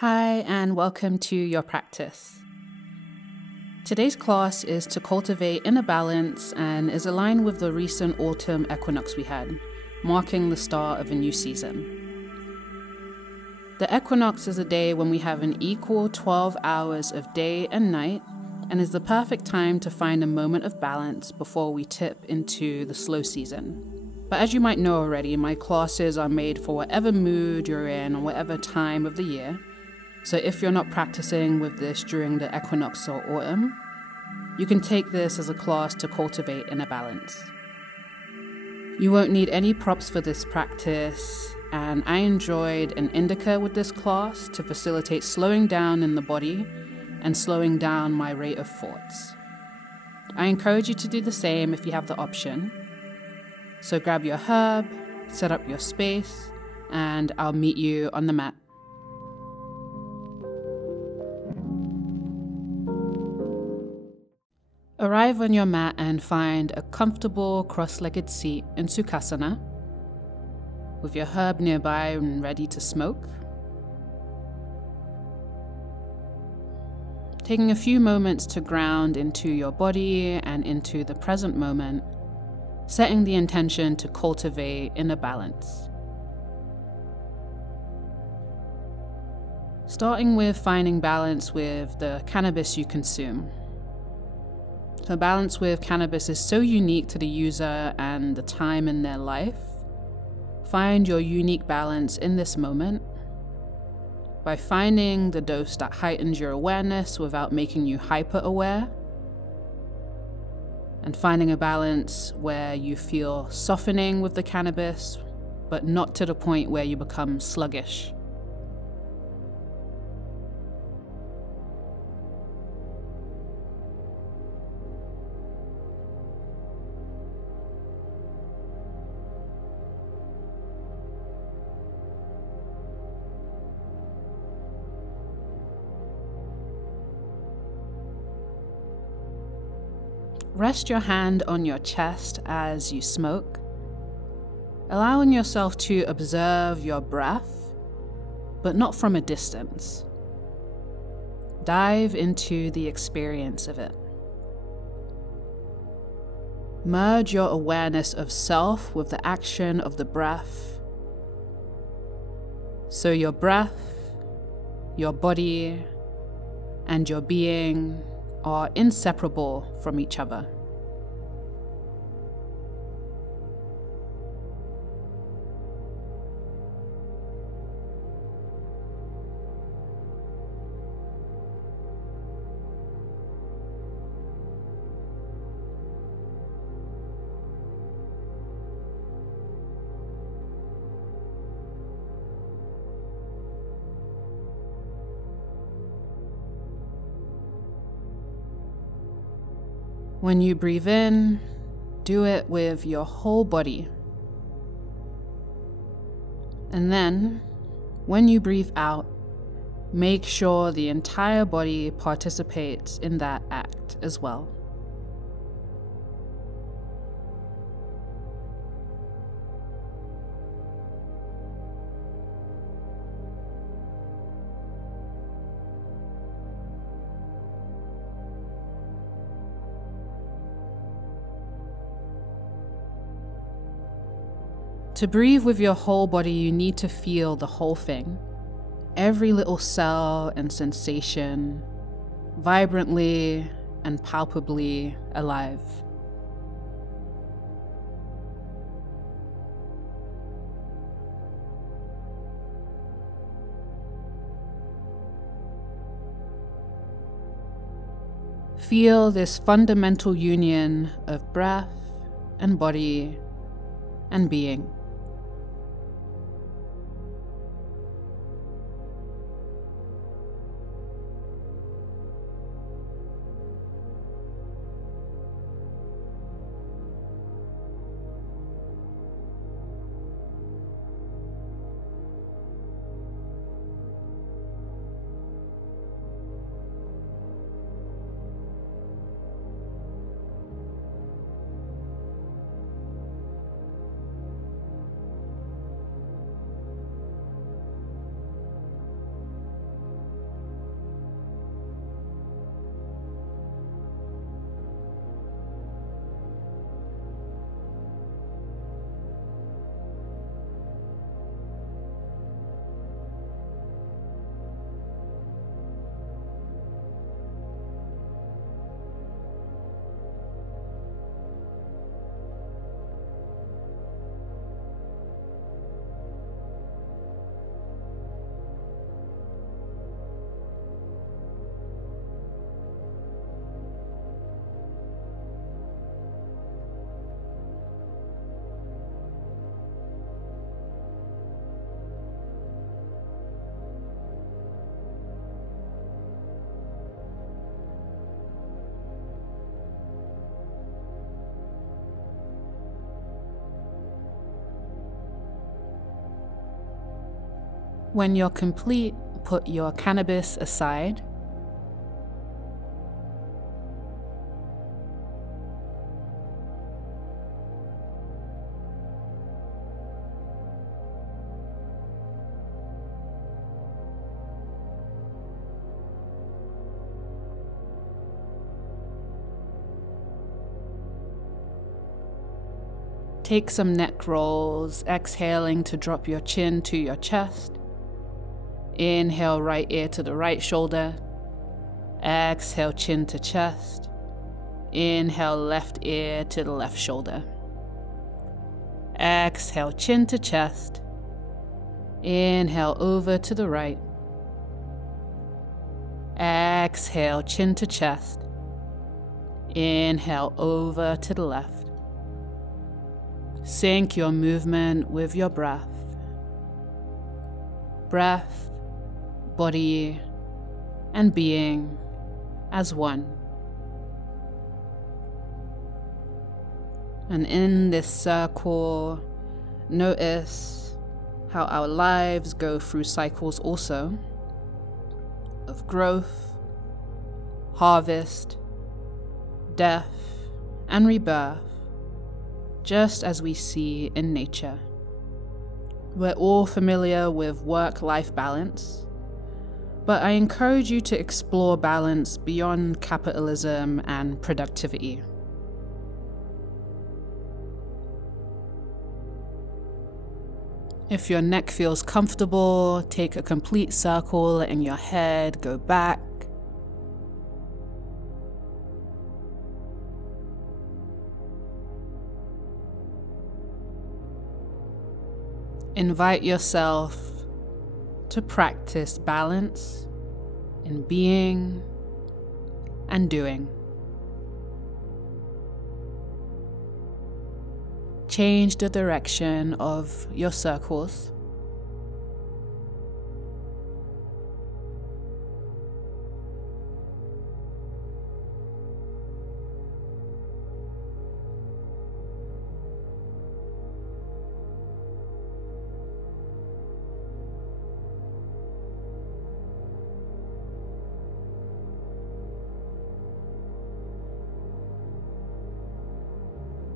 Hi, and welcome to your practice. Today's class is to cultivate inner balance and is aligned with the recent autumn equinox we had, marking the start of a new season. The equinox is a day when we have an equal 12 hours of day and night, and is the perfect time to find a moment of balance before we tip into the slow season. But as you might know already, my classes are made for whatever mood you're in or whatever time of the year. So if you're not practicing with this during the equinox or autumn, you can take this as a class to cultivate inner balance. You won't need any props for this practice, and I enjoyed an indica with this class to facilitate slowing down in the body and slowing down my rate of thoughts. I encourage you to do the same if you have the option. So grab your herb, set up your space, and I'll meet you on the mat. Arrive on your mat and find a comfortable cross-legged seat in Sukhasana, with your herb nearby and ready to smoke. Taking a few moments to ground into your body and into the present moment, setting the intention to cultivate inner balance. Starting with finding balance with the cannabis you consume. So balance with cannabis is so unique to the user and the time in their life. Find your unique balance in this moment by finding the dose that heightens your awareness without making you hyper-aware, and finding a balance where you feel softening with the cannabis, but not to the point where you become sluggish. Rest your hand on your chest as you smoke, allowing yourself to observe your breath, but not from a distance. Dive into the experience of it. Merge your awareness of self with the action of the breath. So your breath, your body, and your being are inseparable from each other. When you breathe in, do it with your whole body. And then, when you breathe out, make sure the entire body participates in that act as well. To breathe with your whole body, you need to feel the whole thing, every little cell and sensation, vibrantly and palpably alive. Feel this fundamental union of breath and body and being. When you're complete, put your cannabis aside. Take some neck rolls, exhaling to drop your chin to your chest. Inhale, right ear to the right shoulder. Exhale, chin to chest. Inhale, left ear to the left shoulder. Exhale, chin to chest. Inhale, over to the right. Exhale, chin to chest. Inhale, over to the left. Sync your movement with your breath. Breath, body, and being as one. And in this circle, notice how our lives go through cycles also of growth, harvest, death, and rebirth, just as we see in nature. We're all familiar with work-life balance, but I encourage you to explore balance beyond capitalism and productivity. If your neck feels comfortable, take a complete circle in your head, go back. Invite yourself to practice balance in being and doing. Change the direction of your circles.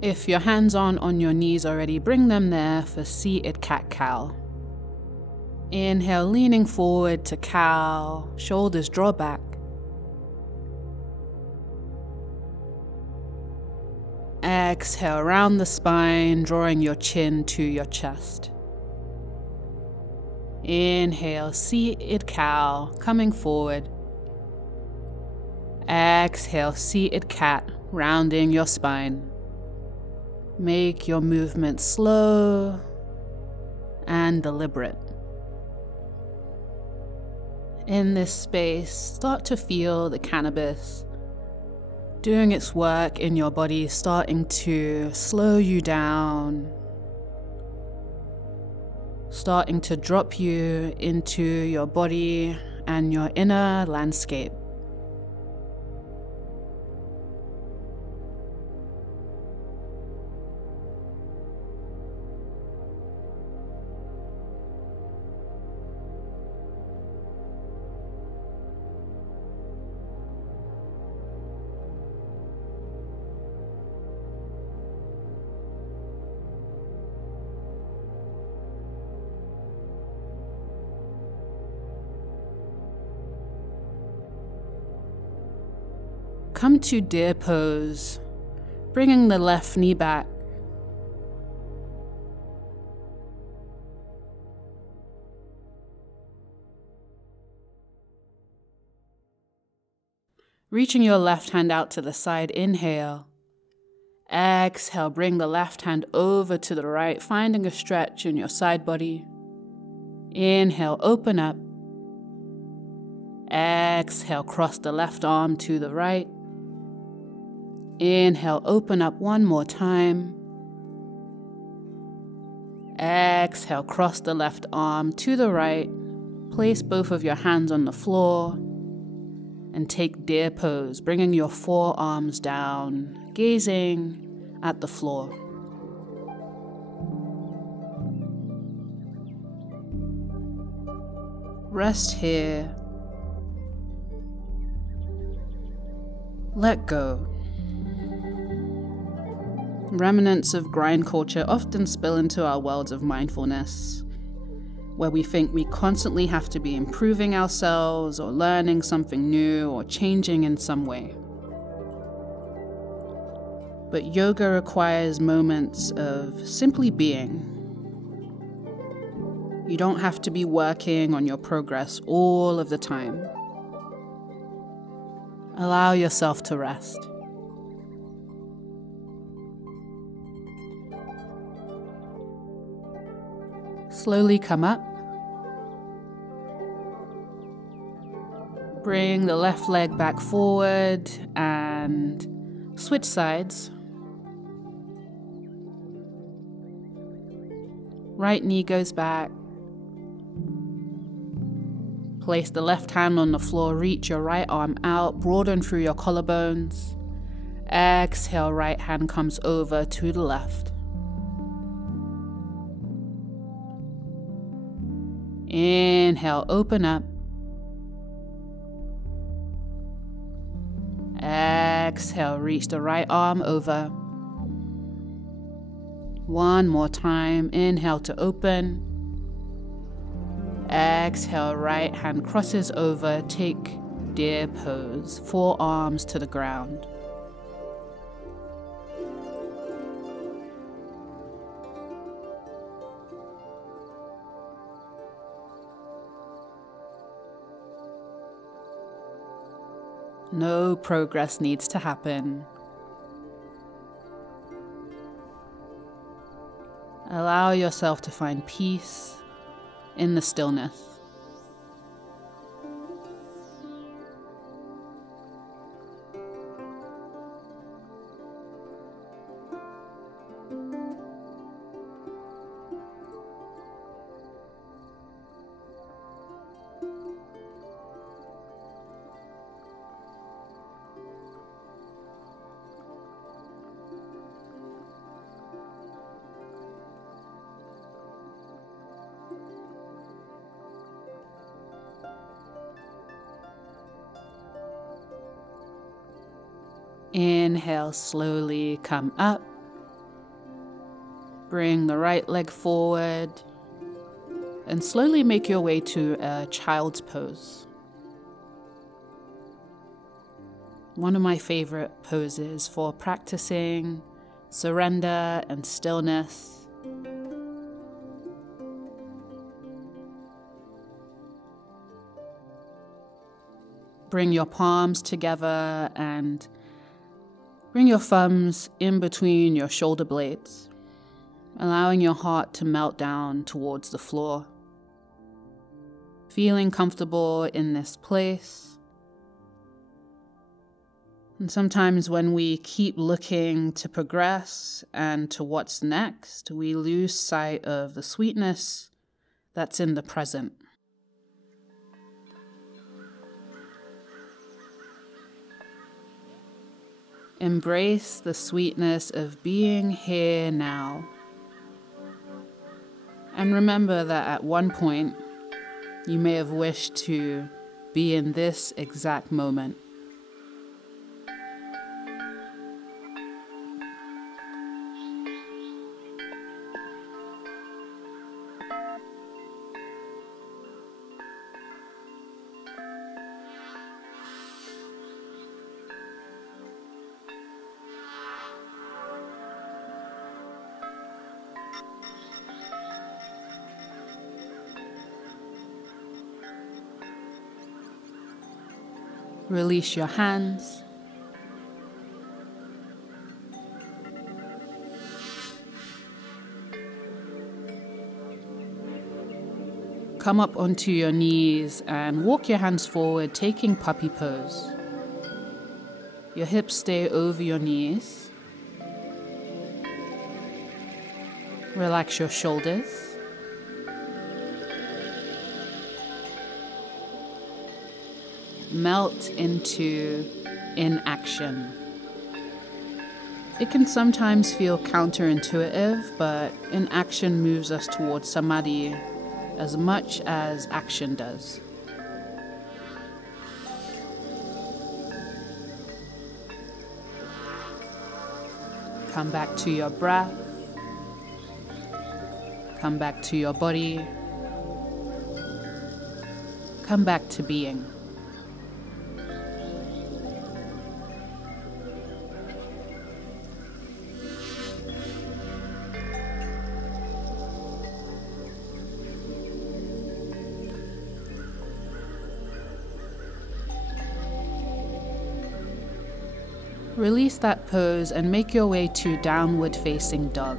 If your hands aren't on your knees already, bring them there for seated cat-cow. Inhale, leaning forward to cow, shoulders draw back. Exhale, around the spine, drawing your chin to your chest. Inhale, seated cow, coming forward. Exhale, seated cat, rounding your spine. Make your movement slow and deliberate. In this space, start to feel the cannabis doing its work in your body, starting to slow you down, starting to drop you into your body and your inner landscape. Come to deer pose, bringing the left knee back. Reaching your left hand out to the side, inhale. Exhale, bring the left hand over to the right, finding a stretch in your side body. Inhale, open up. Exhale, cross the left arm to the right. Inhale, open up one more time. Exhale, cross the left arm to the right. Place both of your hands on the floor and take deer pose, bringing your forearms down, gazing at the floor. Rest here. Let go. Remnants of grind culture often spill into our worlds of mindfulness, where we think we constantly have to be improving ourselves or learning something new or changing in some way. But yoga requires moments of simply being. You don't have to be working on your progress all of the time. Allow yourself to rest. Slowly come up. Bring the left leg back forward and switch sides. Right knee goes back. Place the left hand on the floor, reach your right arm out, broaden through your collarbones. Exhale, right hand comes over to the left. Inhale, open up. Exhale, reach the right arm over. One more time. Inhale to open. Exhale, right hand crosses over. Take deer pose. Forearms to the ground. No progress needs to happen. Allow yourself to find peace in the stillness. Inhale, slowly come up. Bring the right leg forward and slowly make your way to a child's pose. One of my favorite poses for practicing surrender and stillness. Bring your palms together and bring your thumbs in between your shoulder blades, allowing your heart to melt down towards the floor. Feeling comfortable in this place. And sometimes when we keep looking to progress and to what's next, we lose sight of the sweetness that's in the present. Embrace the sweetness of being here now. And remember that at one point, you may have wished to be in this exact moment. Release your hands. Come up onto your knees and walk your hands forward, taking puppy pose. Your hips stay over your knees. Relax your shoulders. Melt into inaction. It can sometimes feel counterintuitive, but inaction moves us towards samadhi as much as action does. Come back to your breath. Come back to your body. Come back to being. Release that pose and make your way to downward facing dog.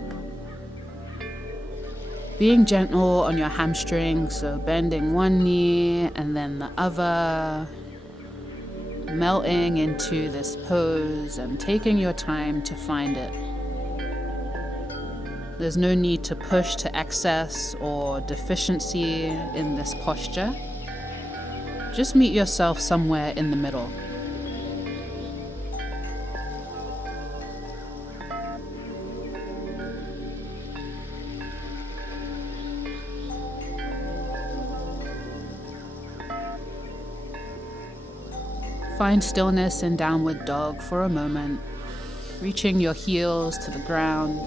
Being gentle on your hamstrings, so bending one knee and then the other, melting into this pose and taking your time to find it. There's no need to push to excess or deficiency in this posture. Just meet yourself somewhere in the middle. Find stillness in downward dog for a moment, reaching your heels to the ground.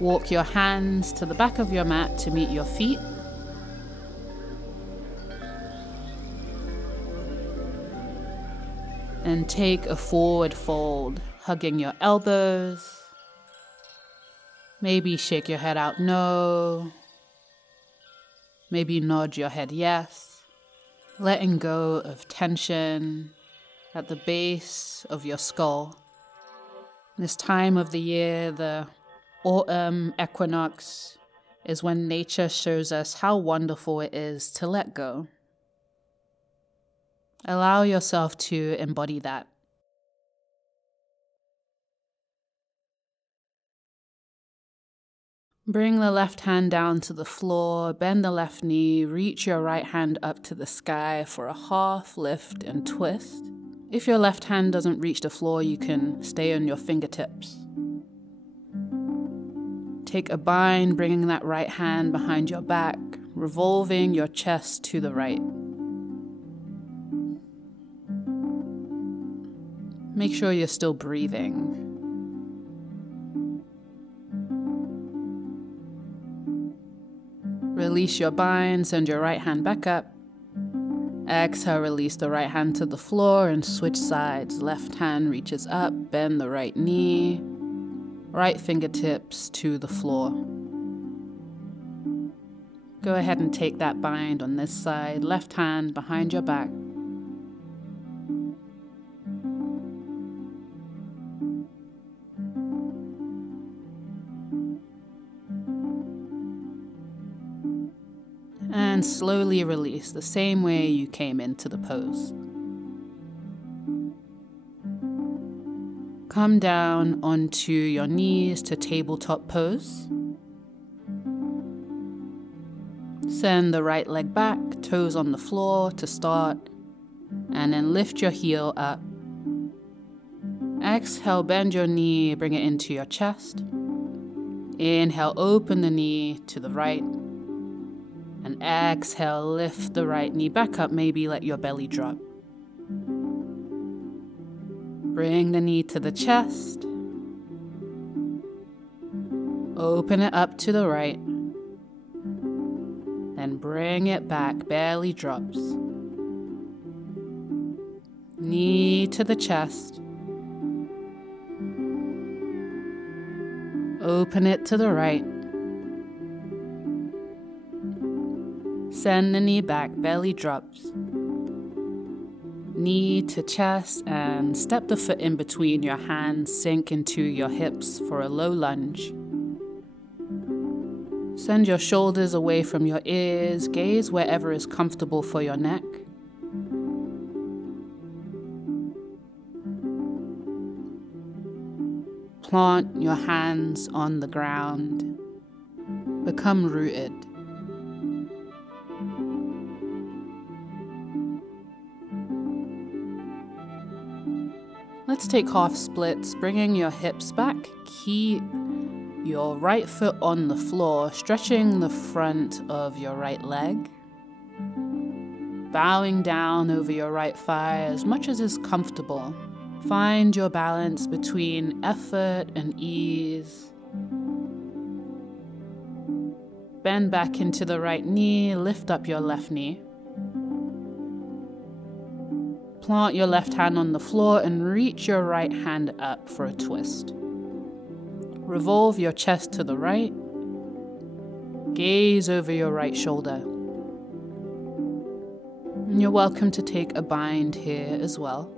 Walk your hands to the back of your mat to meet your feet. And take a forward fold, hugging your elbows. Maybe shake your head out no. Maybe nod your head yes. Letting go of tension at the base of your skull. This time of the year, the autumn equinox, is when nature shows us how wonderful it is to let go. Allow yourself to embody that. Bring the left hand down to the floor, bend the left knee, reach your right hand up to the sky for a half lift and twist. If your left hand doesn't reach the floor, you can stay on your fingertips. Take a bind, bringing that right hand behind your back, revolving your chest to the right. Make sure you're still breathing. Release your bind, send your right hand back up. Exhale, release the right hand to the floor and switch sides. Left hand reaches up, bend the right knee. Right fingertips to the floor. Go ahead and take that bind on this side. Left hand behind your back. And slowly release the same way you came into the pose. Come down onto your knees to tabletop pose. Send the right leg back, toes on the floor to start, and then lift your heel up. Exhale, bend your knee, bring it into your chest. Inhale, open the knee to the right. And exhale, lift the right knee back up, maybe let your belly drop. Bring the knee to the chest. Open it up to the right. Then bring it back, belly drops. Knee to the chest. Open it to the right. Send the knee back, belly drops. Knee to chest and step the foot in between your hands, sink into your hips for a low lunge. Send your shoulders away from your ears, gaze wherever is comfortable for your neck. Plant your hands on the ground. Become rooted. Let's take half splits, bringing your hips back. Keep your right foot on the floor, stretching the front of your right leg. bowing down over your right thigh as much as is comfortable. Find your balance between effort and ease. Bend back into the right knee, lift up your left knee. Plant your left hand on the floor and reach your right hand up for a twist. Revolve your chest to the right. Gaze over your right shoulder. And you're welcome to take a bind here as well.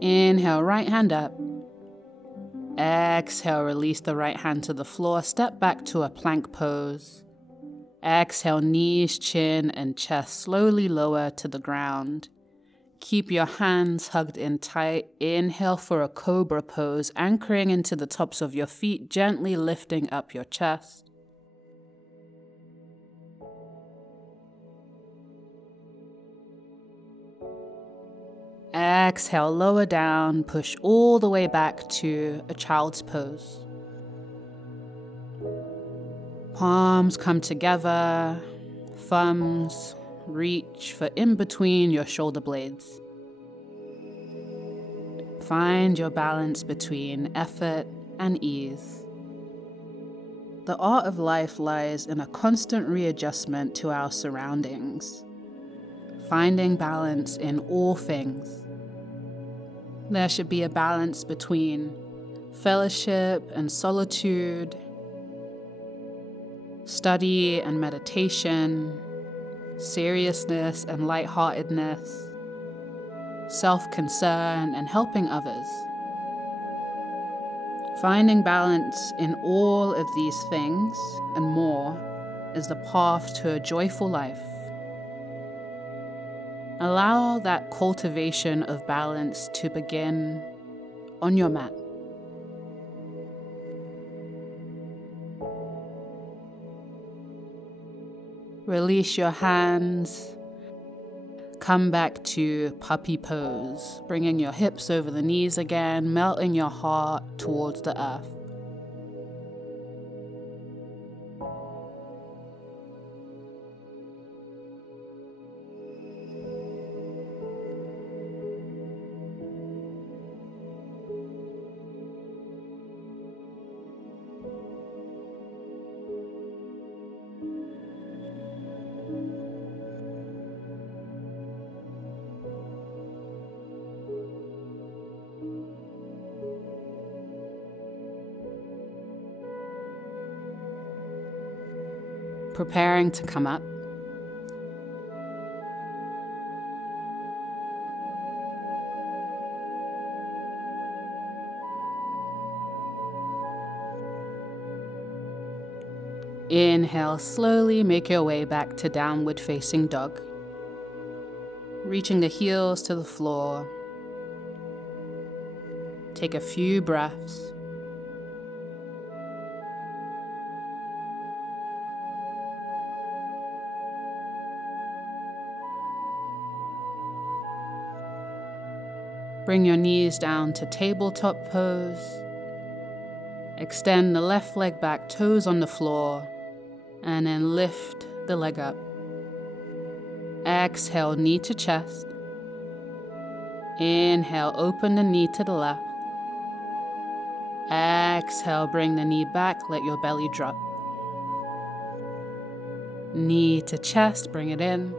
Inhale, right hand up. Exhale, release the right hand to the floor. Step back to a plank pose. Exhale, knees, chin, and chest slowly lower to the ground. Keep your hands hugged in tight. Inhale for a cobra pose, anchoring into the tops of your feet, gently lifting up your chest. Exhale, lower down, push all the way back to a child's pose. Palms come together, thumbs reach for in between your shoulder blades. Find your balance between effort and ease. The art of life lies in a constant readjustment to our surroundings, finding balance in all things. There should be a balance between fellowship and solitude, study and meditation, seriousness and lightheartedness, self-concern and helping others. Finding balance in all of these things and more is the path to a joyful life. Allow that cultivation of balance to begin on your mat. Release your hands. Come back to puppy pose, bringing your hips over the knees again, melting your heart towards the earth. Preparing to come up. Inhale, slowly make your way back to downward facing dog. Reaching the heels to the floor. Take a few breaths. Bring your knees down to tabletop pose. Extend the left leg back, toes on the floor, and then lift the leg up. Exhale, knee to chest. Inhale, open the knee to the left. Exhale, bring the knee back, let your belly drop. Knee to chest, bring it in.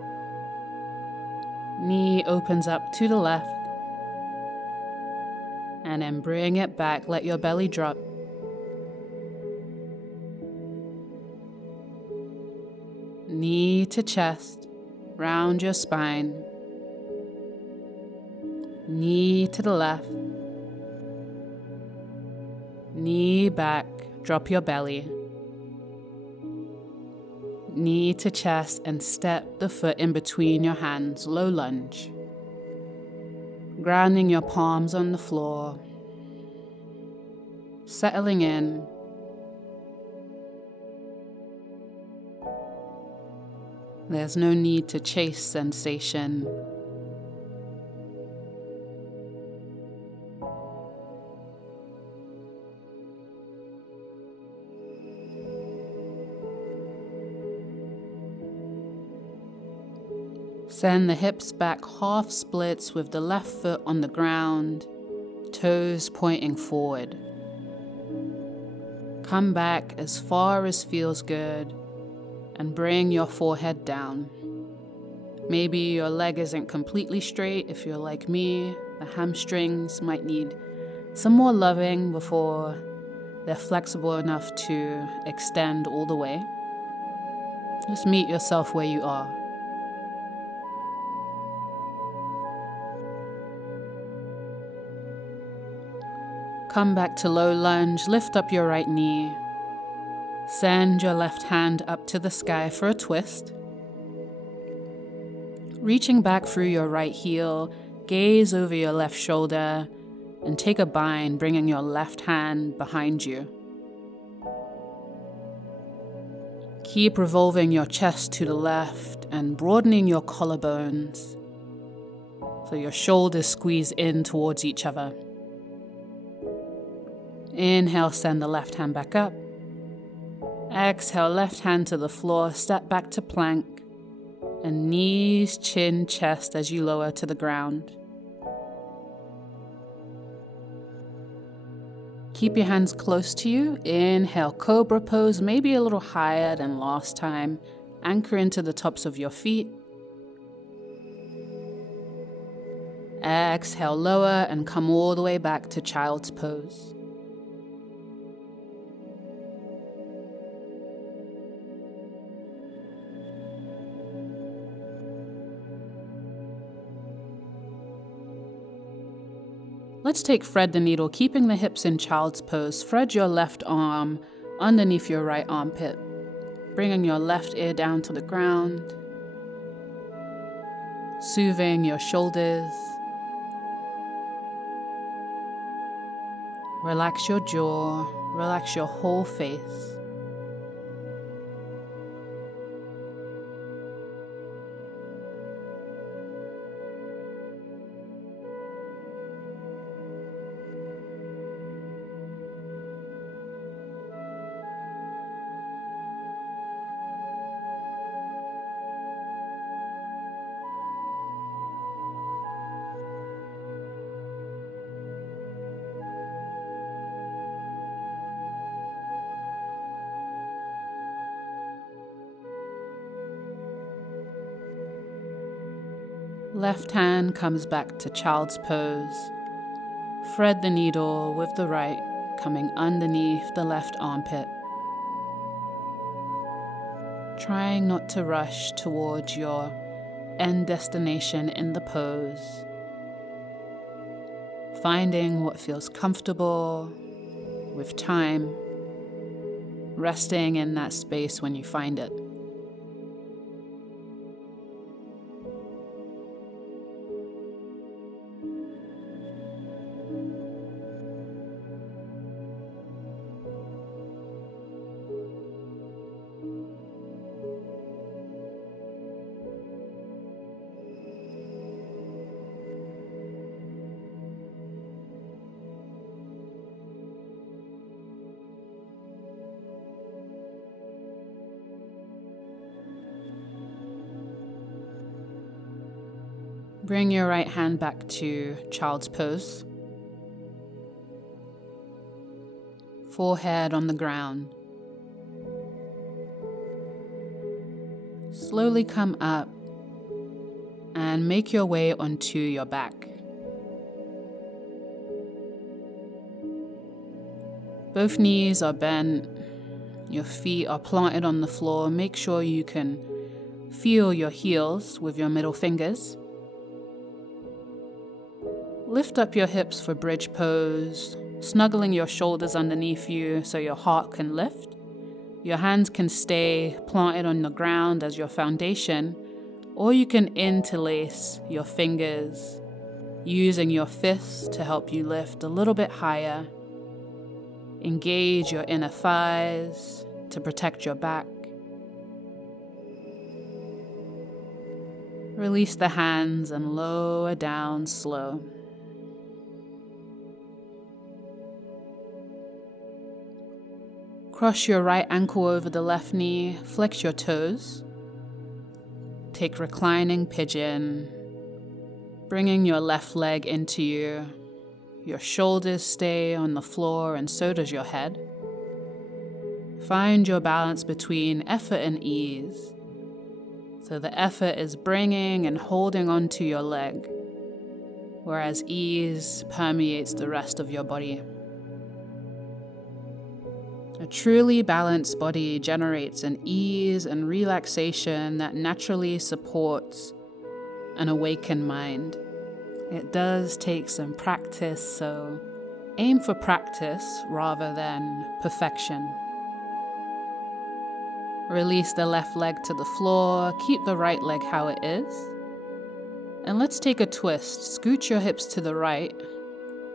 Knee opens up to the left. And then bring it back, let your belly drop. Knee to chest, round your spine. Knee to the left. Knee back, drop your belly. Knee to chest and step the foot in between your hands, low lunge. Grounding your palms on the floor. Settling in. There's no need to chase sensation. Send the hips back half splits with the left foot on the ground, toes pointing forward. Come back as far as feels good and bring your forehead down. Maybe your leg isn't completely straight. If you're like me, the hamstrings might need some more loving before they're flexible enough to extend all the way. Just meet yourself where you are. Come back to low lunge, lift up your right knee. Send your left hand up to the sky for a twist. Reaching back through your right heel, gaze over your left shoulder and take a bind, bringing your left hand behind you. Keep revolving your chest to the left and broadening your collarbones so your shoulders squeeze in towards each other. Inhale, send the left hand back up. Exhale, left hand to the floor, step back to plank, and knees, chin, chest as you lower to the ground. Keep your hands close to you. Inhale, cobra pose, maybe a little higher than last time. Anchor into the tops of your feet. Exhale, lower and come all the way back to child's pose. Let's take thread the needle, keeping the hips in child's pose. Thread your left arm underneath your right armpit, bringing your left ear down to the ground, soothing your shoulders. Relax your jaw, relax your whole face. Left hand comes back to child's pose. Thread the needle with the right coming underneath the left armpit. Trying not to rush towards your end destination in the pose. Finding what feels comfortable with time. Resting in that space when you find it. Bring your right hand back to child's pose. Forehead on the ground. Slowly come up and make your way onto your back. Both knees are bent. Your feet are planted on the floor. Make sure you can feel your heels with your middle fingers. Lift up your hips for bridge pose, snuggling your shoulders underneath you so your heart can lift. Your hands can stay planted on the ground as your foundation, or you can interlace your fingers, using your fists to help you lift a little bit higher. Engage your inner thighs to protect your back. Release the hands and lower down slow. Cross your right ankle over the left knee, flex your toes. take reclining pigeon, bringing your left leg into you. Your shoulders stay on the floor and so does your head. Find your balance between effort and ease. So the effort is bringing and holding onto your leg, whereas ease permeates the rest of your body. A truly balanced body generates an ease and relaxation that naturally supports an awakened mind. It does take some practice, so aim for practice rather than perfection. Release the left leg to the floor, keep the right leg how it is. And let's take a twist. Scoot your hips to the right,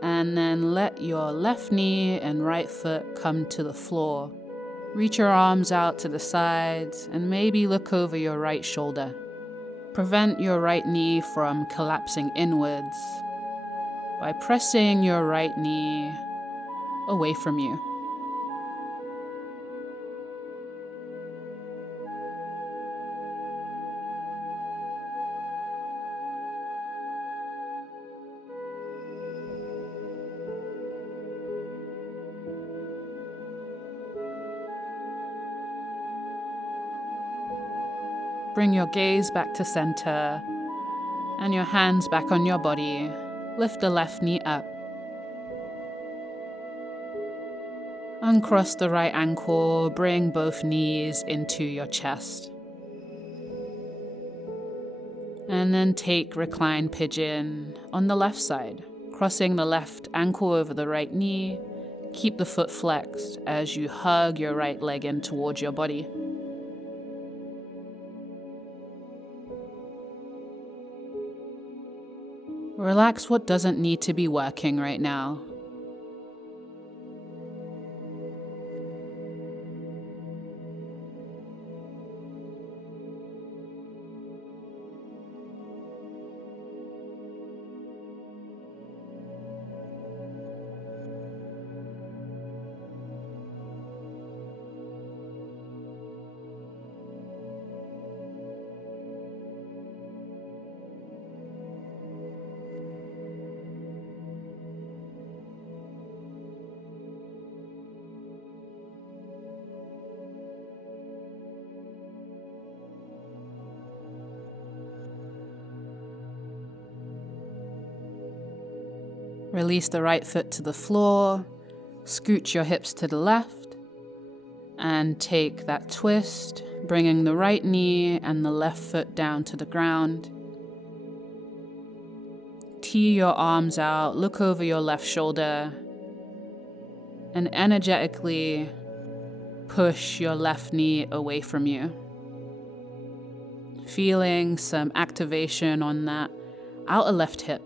and then let your left knee and right foot come to the floor. Reach your arms out to the sides, and maybe look over your right shoulder. Prevent your right knee from collapsing inwards by pressing your right knee away from you. Bring your gaze back to center and your hands back on your body. Lift the left knee up. Uncross the right ankle, bring both knees into your chest. And then take reclined pigeon on the left side, crossing the left ankle over the right knee. Keep the foot flexed as you hug your right leg in towards your body. Relax what doesn't need to be working right now. Release the right foot to the floor, scoot your hips to the left, and take that twist, bringing the right knee and the left foot down to the ground. Tee your arms out, look over your left shoulder, and energetically push your left knee away from you. Feeling some activation on that outer left hip.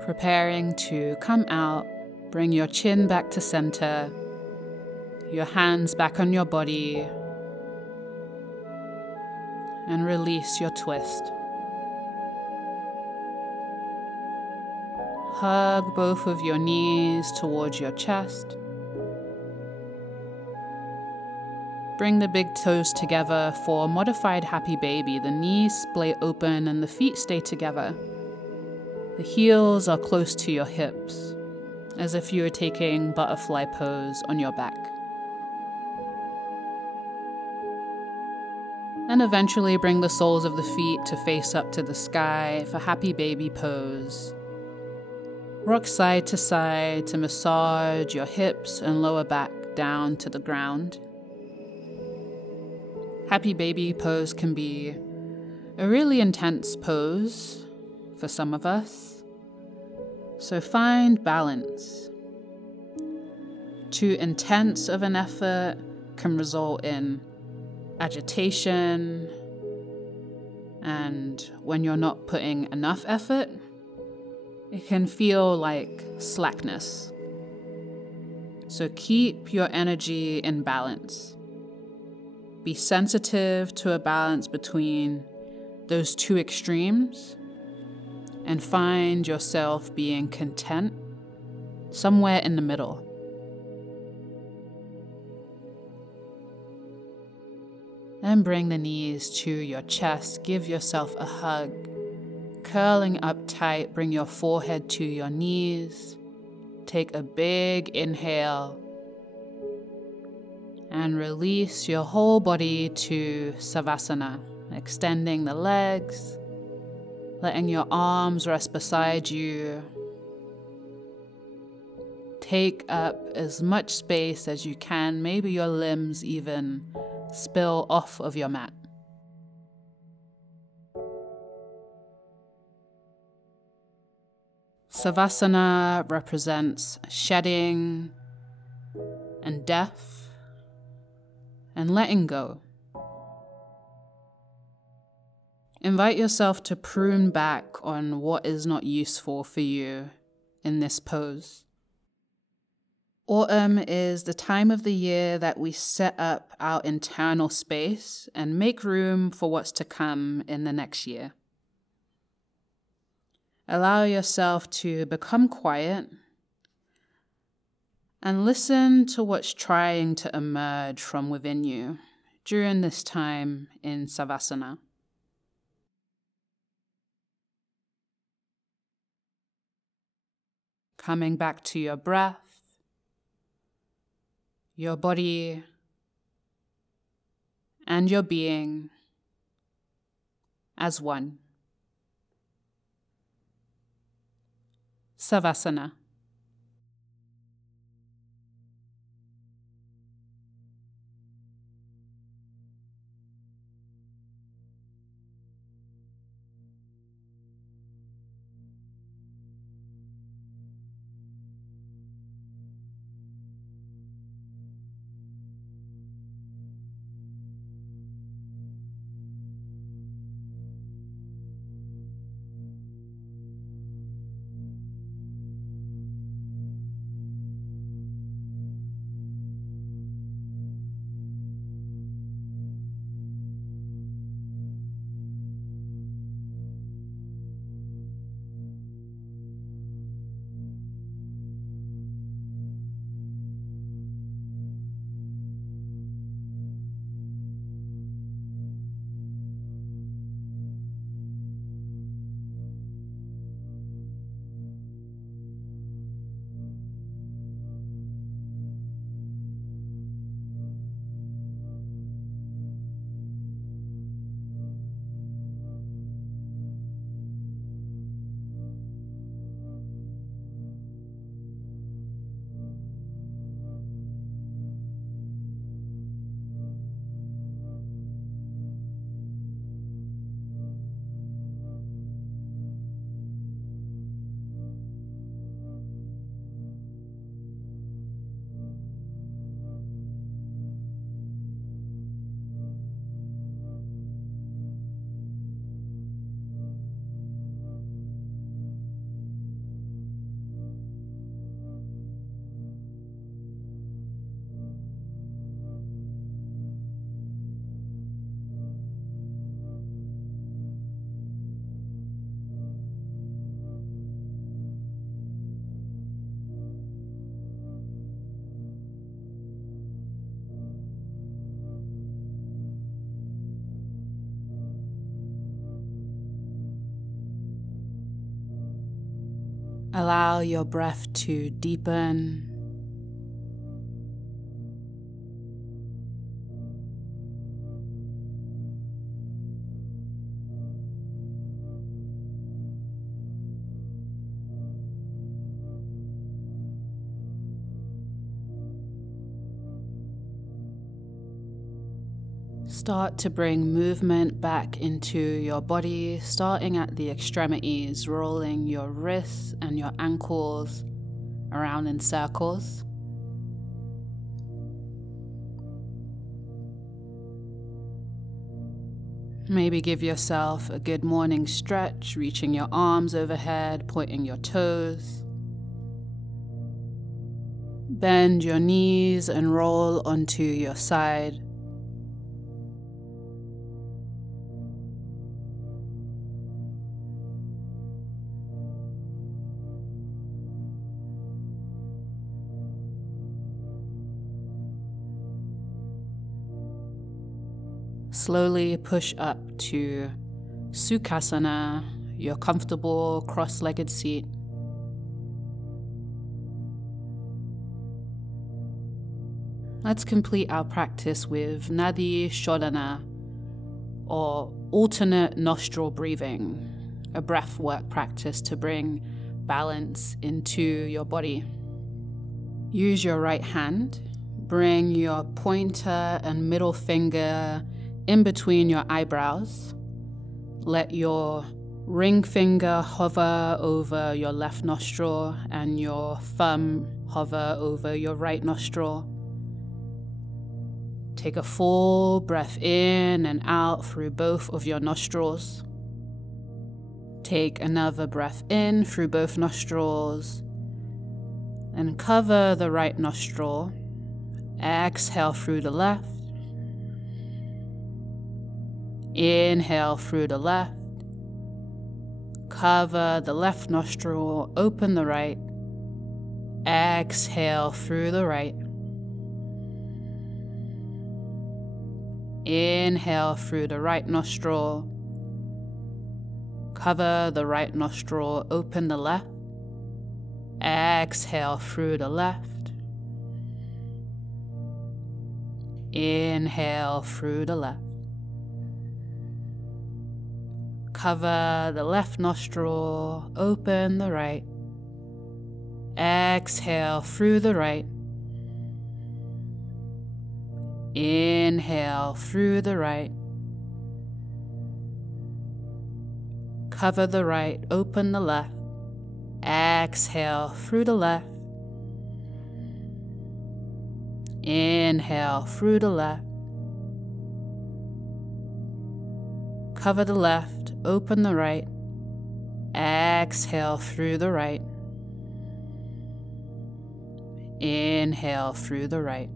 Preparing to come out, bring your chin back to center, your hands back on your body, and release your twist. Hug both of your knees towards your chest. Bring the big toes together for modified happy baby. The knees splay open and the feet stay together. The heels are close to your hips, as if you were taking butterfly pose on your back. And eventually bring the soles of the feet to face up to the sky for happy baby pose. Rock side to massage your hips and lower back down to the ground. Happy baby pose can be A really intense pose for some of us. So find balance. Too intense of an effort can result in agitation, and when you're not putting enough effort, it can feel like slackness. So keep your energy in balance. Be sensitive to a balance between those two extremes and find yourself being content somewhere in the middle. Then bring the knees to your chest. Give yourself a hug. Curling up tight, bring your forehead to your knees. Take a big inhale and release your whole body to Savasana, extending the legs, letting your arms rest beside you. Take up as much space as you can, maybe your limbs even spill off of your mat. Savasana represents shedding and death and letting go. Invite yourself to prune back on what is not useful for you in this pose. Autumn is the time of the year that we set up our internal space and make room for what's to come in the next year. Allow yourself to become quiet and listen to what's trying to emerge from within you during this time in Savasana. Coming back to your breath, your body, and your being as one. Savasana. Allow your breath to deepen. Start to bring movement back into your body, starting at the extremities, rolling your wrists and your ankles around in circles. Maybe give yourself a good morning stretch, reaching your arms overhead, pointing your toes. Bend your knees and roll onto your side. Slowly push up to Sukhasana, your comfortable cross-legged seat. Let's complete our practice with Nadi Shodana, or alternate nostril breathing, a breath work practice to bring balance into your body. Use your right hand, bring your pointer and middle finger in between your eyebrows. Let your ring finger hover over your left nostril and your thumb hover over your right nostril. Take a full breath in and out through both of your nostrils. Take another breath in through both nostrils. And cover the right nostril. Exhale through the left. Inhale through the left. Cover the left nostril, open the right. Exhale through the right. Inhale through the right nostril. Cover the right nostril, open the left. Exhale through the left. Inhale through the left. Cover the left nostril, open the right. Exhale through the right. Inhale through the right. Cover the right, open the left. Exhale through the left. Inhale through the left. Cover the left, open the right. Exhale through the right. Inhale through the right.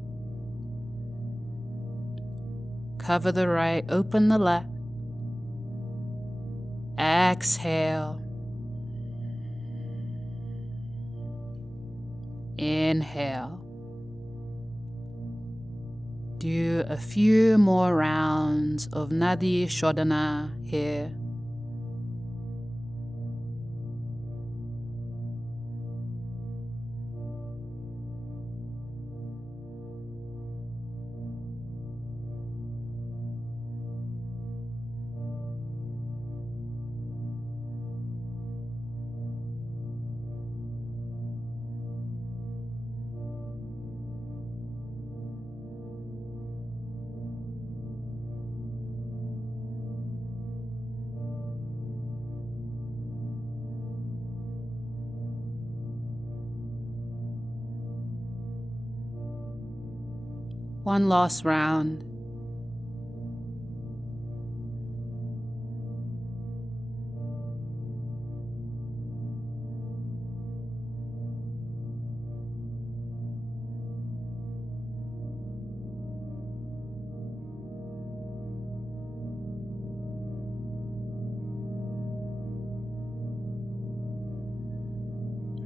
Cover the right, open the left. Exhale. Inhale. Do a few more rounds of Nadi Shodana here. One last round.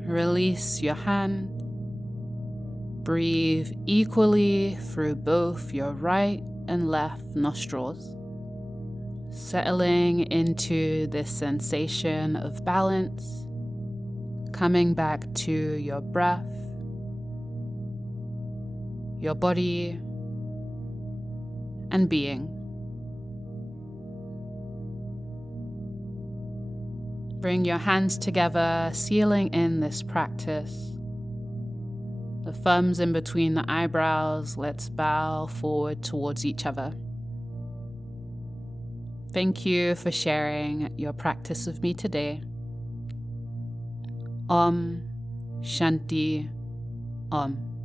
Release your hand. Breathe equally through both your right and left nostrils, settling into this sensation of balance, coming back to your breath, your body, and being. Bring your hands together, sealing in this practice. The thumbs in between the eyebrows, let's bow forward towards each other. Thank you for sharing your practice with me today. Om Shanti Om.